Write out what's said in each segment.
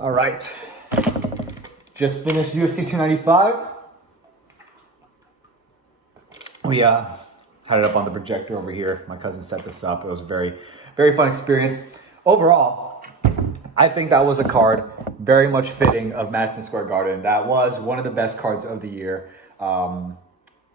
All right. Just finished UFC 295. We had it up on the projector over here. My cousin set this up. It was a very, very fun experience. Overall, I think that was a card very much fitting of Madison Square Garden. That was one of the best cards of the year.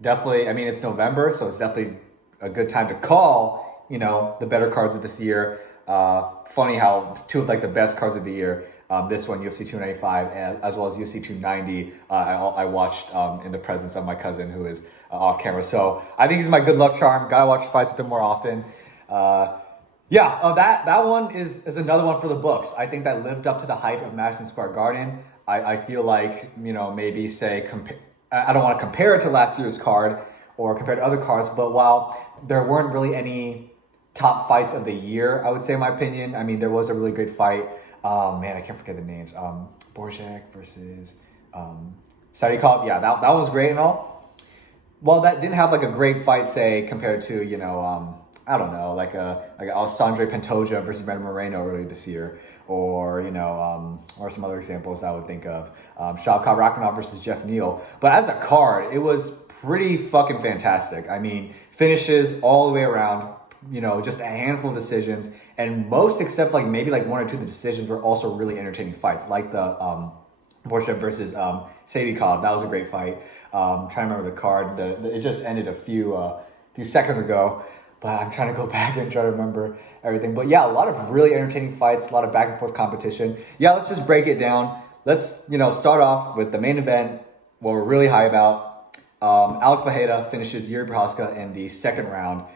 Definitely, I mean, it's November, so it's definitely a good time to call, the better cards of this year. Funny how two of like the best cards of the year, this one, UFC 295, as well as UFC 290, I watched in the presence of my cousin who is off camera. So I think he's my good luck charm. Gotta watch fights with him more often. That one is another one for the books. I think that lived up to the hype of Madison Square Garden. I feel like, maybe say, I don't want to compare it to last year's card or compare to other cards, but while there weren't really any top fights of the year, I would say, in my opinion, I mean, there was a really good fight. Man, I can't forget the names. Borjak versus Sadikov. Yeah, that was great and all. Well, that didn't have like a great fight, say, compared to, I don't know, like Alessandro Pantoja versus Brandon Moreno earlier this year, or or some other examples I would think of. Shavkat Rakhmonov versus Jeff Neal. But as a card, it was pretty fucking fantastic. I mean, finishes all the way around. Just a handful of decisions, and most except like maybe like one or two of the decisions were also really entertaining fights, like the Borshchev versus Sadikov. That was a great fight. Trying to remember the card. It just ended a few seconds ago, but I'm trying to go back and try to remember everything. But yeah, a lot of really entertaining fights, a lot of back and forth competition. Yeah, let's just break it down. Let's start off with the main event, what we're really high about. Alex Pereira finishes Yuri Prochazka in the second round.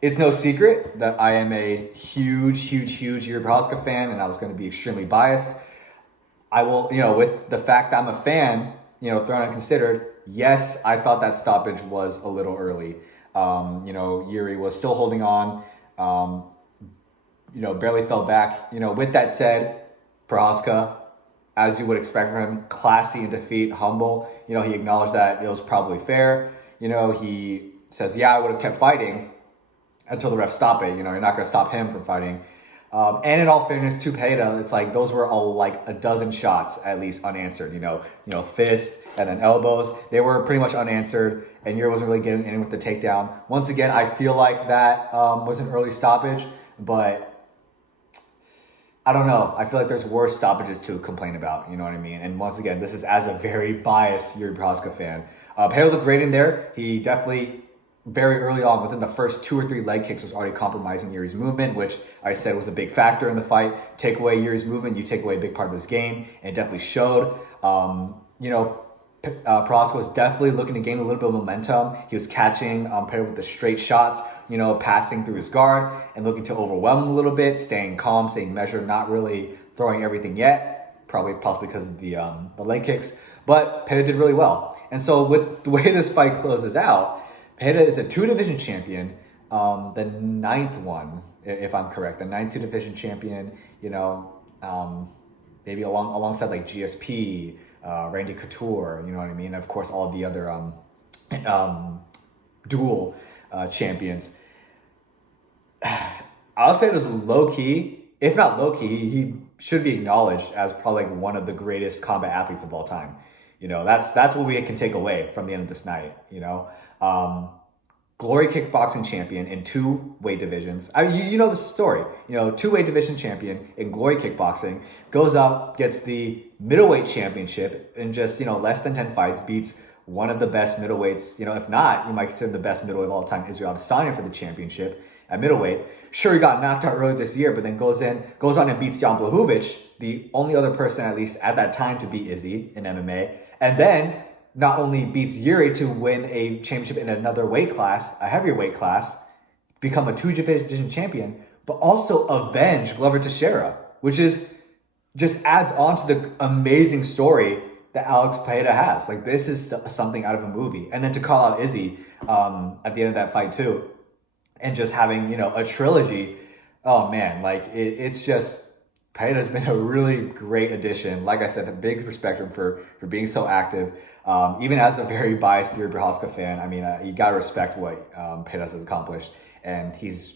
It's no secret that I am a huge Yuri Prochazka fan, and I was going to be extremely biased. I will, with the fact that I'm a fan, thrown and considered, yes, I thought that stoppage was a little early. Yuri was still holding on, barely fell back. With that said, Prochazka, as you would expect from him, classy in defeat, humble. He acknowledged that it was probably fair. He says, yeah, I would have kept fighting until the ref stopped it. You're not going to stop him from fighting. And in all fairness to Pereira, it's like those were like a dozen shots at least unanswered. Fist and then elbows. They were pretty much unanswered, and Yuri wasn't really getting in with the takedown. Once again, I feel like that was an early stoppage, but I don't know. I feel like there's worse stoppages to complain about. You know what I mean? And once again, this is as a very biased Yuri Prochazka fan. Pereira looked great in there. He definitely, very early on, within the first 2 or 3 leg kicks, was already compromising Yuri's movement, which I said was a big factor in the fight. Take away Yuri's movement, you take away a big part of his game, and it definitely showed. Prochazka was definitely looking to gain a little bit of momentum. He was catching Pereira with the straight shots, passing through his guard and looking to overwhelm him a little bit, staying calm, staying measured, not really throwing everything yet, possibly because of the leg kicks. But Pereira did really well. And so with the way this fight closes out, Pereira is a 2-division champion, the 9th one, if I'm correct, the 9th 2-division champion, maybe alongside like GSP, Randy Couture, you know what I mean? Of course, all of the other dual champions. Alex Pereira is low-key, if not low-key, he should be acknowledged as probably like one of the greatest combat athletes of all time. That's what we can take away from the end of this night. Glory kickboxing champion in 2 weight divisions. I mean, you know the story. 2 weight division champion in Glory kickboxing goes up, gets the middleweight championship in just less than 10 fights, beats one of the best middleweights. If not, you might consider the best middleweight of all time, Israel Adesanya, for the championship at middleweight. Sure, he got knocked out earlier this year, but then goes on and beats Jan Blachowicz, the only other person, at least at that time, to beat Izzy in MMA. And then not only beats Yuri to win a championship in another weight class, a heavier weight class, become a 2-division champion, but also avenge Glover Teixeira, which is just adds on to the amazing story that Alex Pereira has. Like, this is something out of a movie. And then to call out Izzy at the end of that fight too, and just having a trilogy. Oh man, like it's just, Pereira's been a really great addition. Like I said, a big respect for being so active. Even as a very biased Yuri Prochazka fan, I mean, you gotta respect what Pereira has accomplished, and he's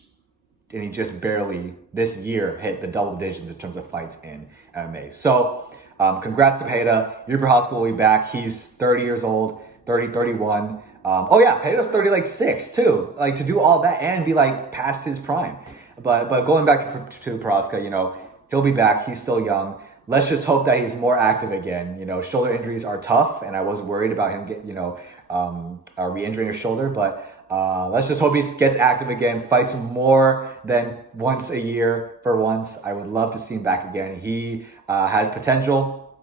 he just barely this year hit the double digits in terms of fights in MMA. So congrats to Pereira. Yuri Prochazka will be back. He's 30 years old, 30, 31. Oh yeah, Pereira's 30 like 6 too. Like to do all that and be like past his prime. But going back to Prochazka, you know, he'll be back. He's still young. Let's just hope that he's more active again. You know, shoulder injuries are tough, and I was worried about him re-injuring his shoulder. But let's just hope he gets active again, fights more than once a year for once. I would love to see him back again. He has potential.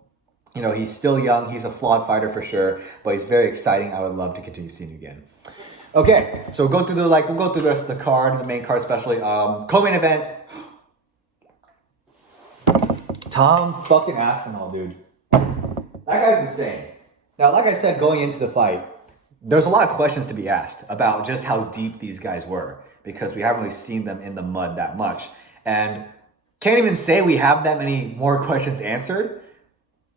You know, he's still young. He's a flawed fighter for sure, but he's very exciting. I would love to continue seeing him again. Okay, so we'll go through the rest of the card, the main card especially. Co-main event. Tom fucking Aspinall, dude. That guy's insane. Now, like I said, going into the fight, there's a lot of questions to be asked about just how deep these guys were because we haven't really seen them in the mud that much. And can't even say we have that many more questions answered,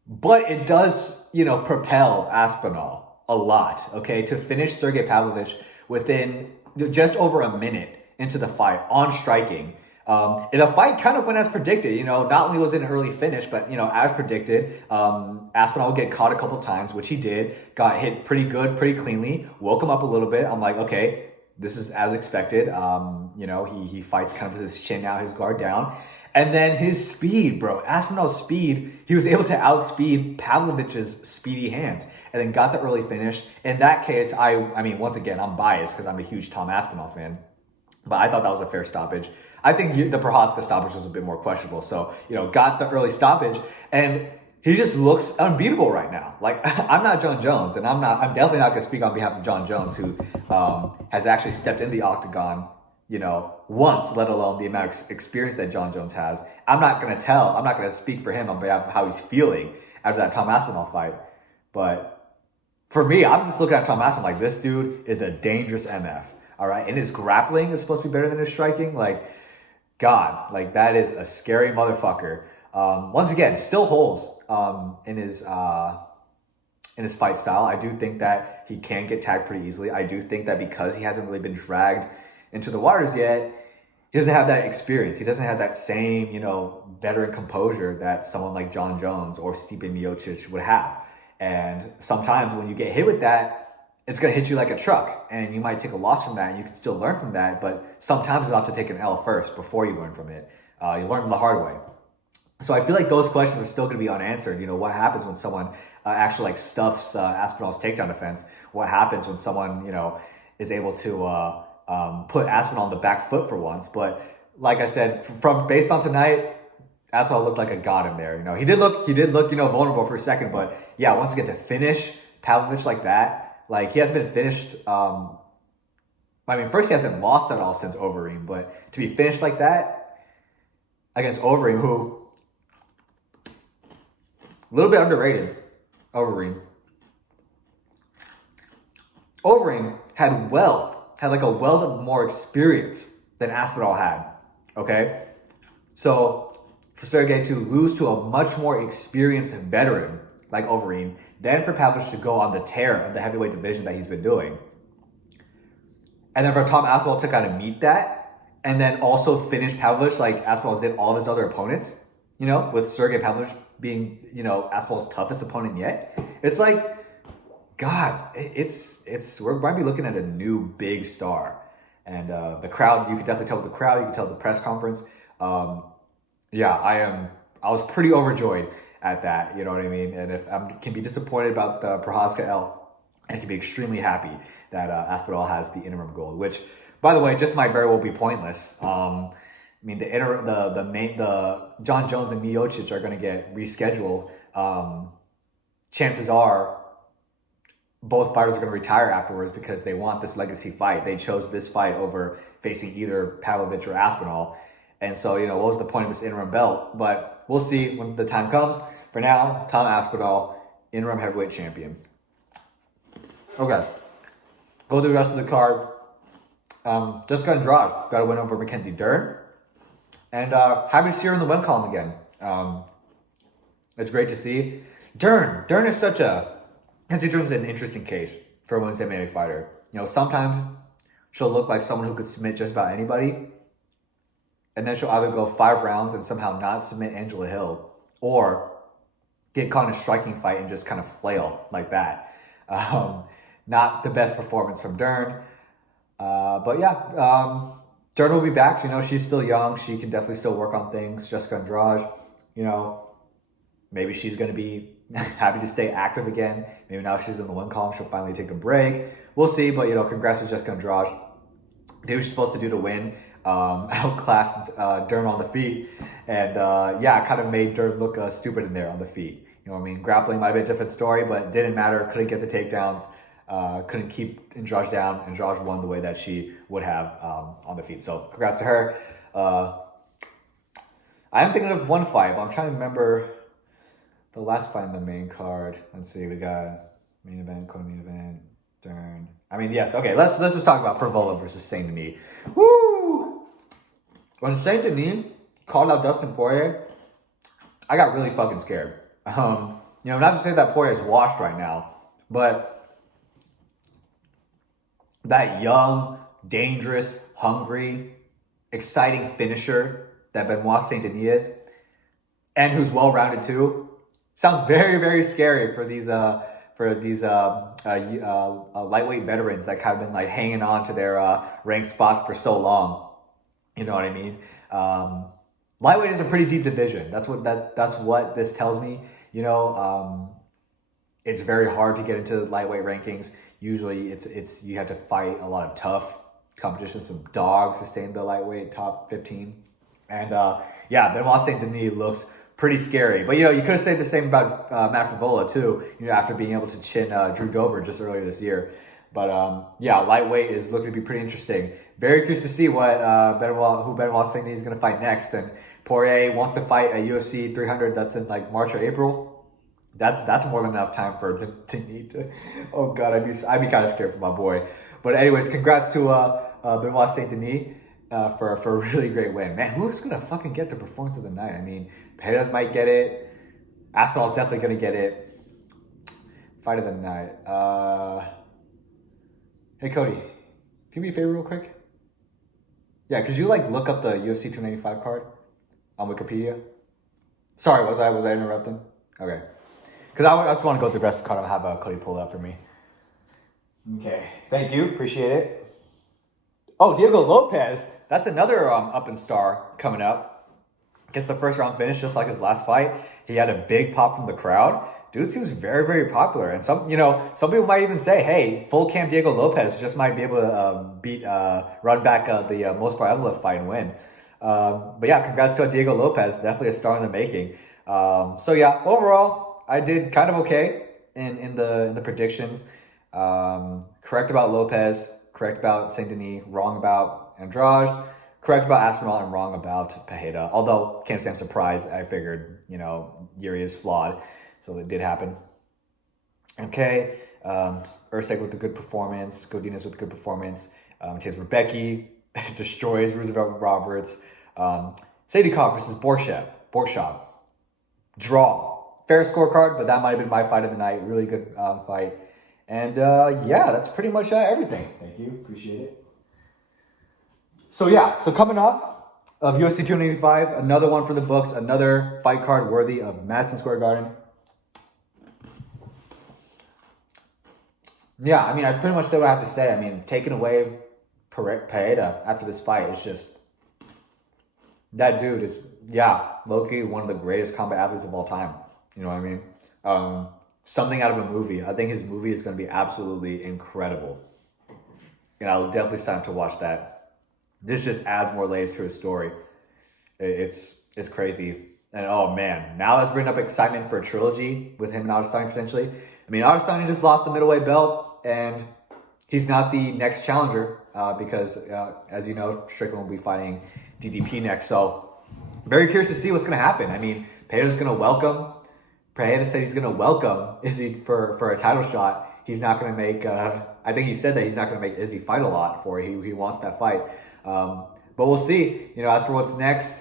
but it does, you know, propel Aspinall a lot, okay, to finish Sergey Pavlovich within just over a minute into the fight on striking. The fight kind of went as predicted, you know, not only was it an early finish, but, you know, as predicted, Aspinall would get caught a couple times, which he did, got hit pretty good, pretty cleanly, woke him up a little bit. I'm like, okay, this is as expected. You know, he fights kind of with his chin out, his guard down. And then his speed, bro, Aspinall's speed, he was able to outspeed Pavlovich's speedy hands and then got the early finish. In that case, I mean, once again, I'm biased because I'm a huge Tom Aspinall fan, but I thought that was a fair stoppage. I think the Prochazka stoppage was a bit more questionable. So, you know, got the early stoppage and he just looks unbeatable right now. Like, I'm not John Jones and I'm definitely not going to speak on behalf of John Jones, who has actually stepped in the octagon, you know, once, let alone the amount of experience that John Jones has. I'm not going to speak for him on behalf of how he's feeling after that Tom Aspinall fight. But for me, I'm just looking at Tom Aspinall like, this dude is a dangerous MF. All right. And his grappling is supposed to be better than his striking. Like, God, like that is a scary motherfucker. Once again, still holes in his fight style. I do think that he can get tagged pretty easily. I do think that because he hasn't really been dragged into the waters yet, he doesn't have that experience. He doesn't have that same, you know, veteran composure that someone like John Jones or Stipe Miocic would have. And sometimes when you get hit with that, it's going to hit you like a truck, and you might take a loss from that, and you can still learn from that, but sometimes you have to take an L first before you learn from it. You learn the hard way. So I feel like those questions are still going to be unanswered. You know, what happens when someone actually like stuffs Aspinall's takedown defense? What happens when someone, you know, is able to put Aspinall on the back foot for once? But like I said, based on tonight, Aspinall looked like a god in there. You know, he did look, you know, vulnerable for a second, but yeah, once again, to finish Pavlovich like that, like, he hasn't been finished. I mean, first, he hasn't lost at all since Overeem, but to be finished like that against Overeem, who a little bit underrated, Overeem had like a wealth of more experience than Aspinall had, okay? So for Sergey to lose to a much more experienced veteran like Overeem, then for Pavlovich to go on the tear of the heavyweight division that he's been doing, and then for Tom Aspinall to kind of meet that, and then also finish Pavlovich like Aspinall did all of his other opponents, you know, with Sergey Pavlovich being, you know, Aspinall's toughest opponent yet. It's like, God, we might be looking at a new big star. And the crowd, you could definitely tell with the crowd, you could tell with the press conference. Yeah, I was pretty overjoyed at that, you know what I mean? And if I can be disappointed about the Prochazka L, and can be extremely happy that Aspinall has the interim gold, which, by the way, just might very well be pointless. I mean, the John Jones and Miocic are going to get rescheduled. Chances are both fighters are going to retire afterwards because they want this legacy fight. They chose this fight over facing either Pavlovich or Aspinall. And so, you know, what was the point of this interim belt? But we'll see when the time comes. For now, Tom Aspinall, interim heavyweight champion. Okay. Go through the rest of the card. Jessica Andrade got a win over Mackenzie Dern. And happy to see her in the win column again. It's great to see. Dern is such a... Mackenzie Dern's an interesting case for a women's MMA fighter. You know, sometimes she'll look like someone who could submit just about anybody. and then she'll either go 5 rounds and somehow not submit Angela Hill, or get caught in a striking fight and just kind of flail like that. Not the best performance from Dern. But yeah, Dern will be back. You know, she's still young. She can definitely still work on things. Jessica Andrade, you know, maybe she's going to be happy to stay active again. Maybe now she's in the win column, she'll finally take a break. We'll see, but, you know, congrats to Jessica Andrade. Did what she's supposed to do to win. Outclassed Dern on the feet. And yeah, kind of made Dern look stupid in there on the feet. You know what I mean? Grappling might be a different story, but it didn't matter. Couldn't get the takedowns. Couldn't keep Andrade down. Andrade won the way that she would have on the feet. So congrats to her. I am thinking of one fight, but I'm trying to remember the last fight in the main card. Let's see, we got main event, co-main event, Dern. I mean, yes, okay, let's just talk about Frevola versus Saint Denis. Woo! When Saint Denis called out Dustin Poirier, I got really fucking scared. You know, not to say that Poirier is washed right now, but that young, dangerous, hungry, exciting finisher that Benoit Saint Denis is, and who's well-rounded too, sounds very, very scary for these lightweight veterans that kind of been like hanging on to their ranked spots for so long. You know what I mean? Lightweight is a pretty deep division. That's what this tells me. You know, it's very hard to get into lightweight rankings. Usually, it's you have to fight a lot of tough competition, some dogs to stay in the lightweight top 15. And yeah, Benoit Saint Denis looks pretty scary. But, you know, you could have said the same about Matt Frevola, too, you know, after being able to chin Drew Dober just earlier this year. But, yeah, lightweight is looking to be pretty interesting. Very curious to see what Benoit Saint Denis is going to fight next. And Poirier wants to fight at UFC 300. That's in, like, March or April. That's more than enough time for Denis to... Oh, God, I'd be kind of scared for my boy. But anyways, congrats to Benoit Saint Denis for a really great win. Man, who's going to fucking get the performance of the night? I mean, Pereira's might get it. Aspinall's definitely going to get it. Fight of the night. Hey, Cody, do me a favor real quick? Yeah, could you, like, look up the UFC 295 card on Wikipedia? Sorry, was I interrupting? Okay. Because I just want to go through the rest of the card. I'll have Cody pull it up for me. Okay. Thank you. Appreciate it. Oh, Diego Lopez. That's another up-and-star coming up. Gets the first round finish just like his last fight. He had a big pop from the crowd. Dude seems very, very popular. And some people might even say, hey, full camp Diego Lopez just might be able to run back the Most Evloev fight and win. But yeah, congrats to Diego Lopez. Definitely a star in the making. So yeah, overall, I did kind of okay in the predictions. Correct about Lopez, correct about Saint Denis, wrong about Andrade, correct about Aspinall, and wrong about Pereira. Although, can't say I'm surprised. I figured, you know, Yuri is flawed. So it did happen. Okay. Ursek with a good performance. Godinez with a good performance. Tays Rebecki destroys Roosevelt Roberts. Sadikov versus Borshab. Draw. Fair scorecard, but that might have been my fight of the night. Really good fight. And yeah, that's pretty much everything. Thank you. Appreciate it. So yeah, so coming off of UFC 295, another one for the books, another fight card worthy of Madison Square Garden. Yeah, I mean, I pretty much said what I have to say. I mean, taking away Pereira after this fight is just... That dude is, yeah, low-key one of the greatest combat athletes of all time. You know what I mean? Something out of a movie. I think his movie is going to be absolutely incredible. And I'll definitely sign up to watch that. This just adds more layers to his story. It's crazy. And oh man, now let's bring up excitement for a trilogy with him and Adesanya potentially. I mean, Adesanya just lost the middleweight belt, and he's not the next challenger because, as you know, Strickland will be fighting DDP next. So very curious to see what's going to happen. I mean, Pereira said he's going to welcome Izzy for a title shot. He's not going to make, I think he said that he's not going to make Izzy fight a lot for it. He wants that fight. But we'll see. You know, as for what's next,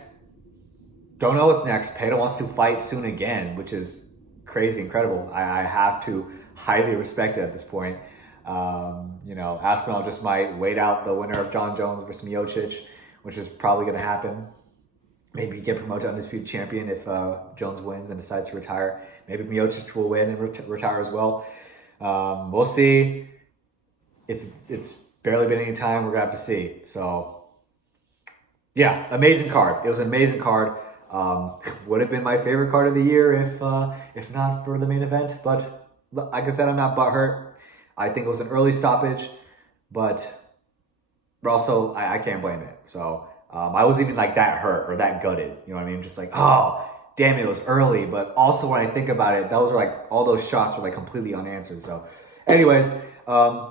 don't know what's next. Pereira wants to fight soon again, which is crazy, incredible. I have to highly respect it at this point. You know, Aspinall just might wait out the winner of John Jones versus Miocic, which is probably going to happen. maybe get promoted to Undisputed Champion if Jones wins and decides to retire. Maybe Miocic will win and retire as well. We'll see. It's barely been any time. We're going to have to see. So, yeah, amazing card. It was an amazing card. Would have been my favorite card of the year if not for the main event. But like I said, I'm not butthurt. I think it was an early stoppage, but also I can't blame it. So I wasn't even like that hurt or that gutted. You know what I mean? Just like, oh, damn, it was early. But also when I think about it, those were like, all those shots were like completely unanswered. So anyways,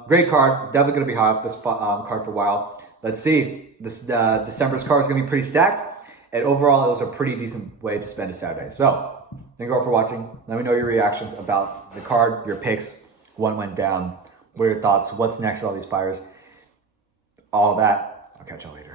great card. Definitely going to be high off this card for a while. Let's see. This December's card is going to be pretty stacked. And overall, it was a pretty decent way to spend a Saturday. So thank you all for watching. Let me know your reactions about the card, your picks, what went down, what are your thoughts, what's next for all these fighters, all that. I'll catch y'all later.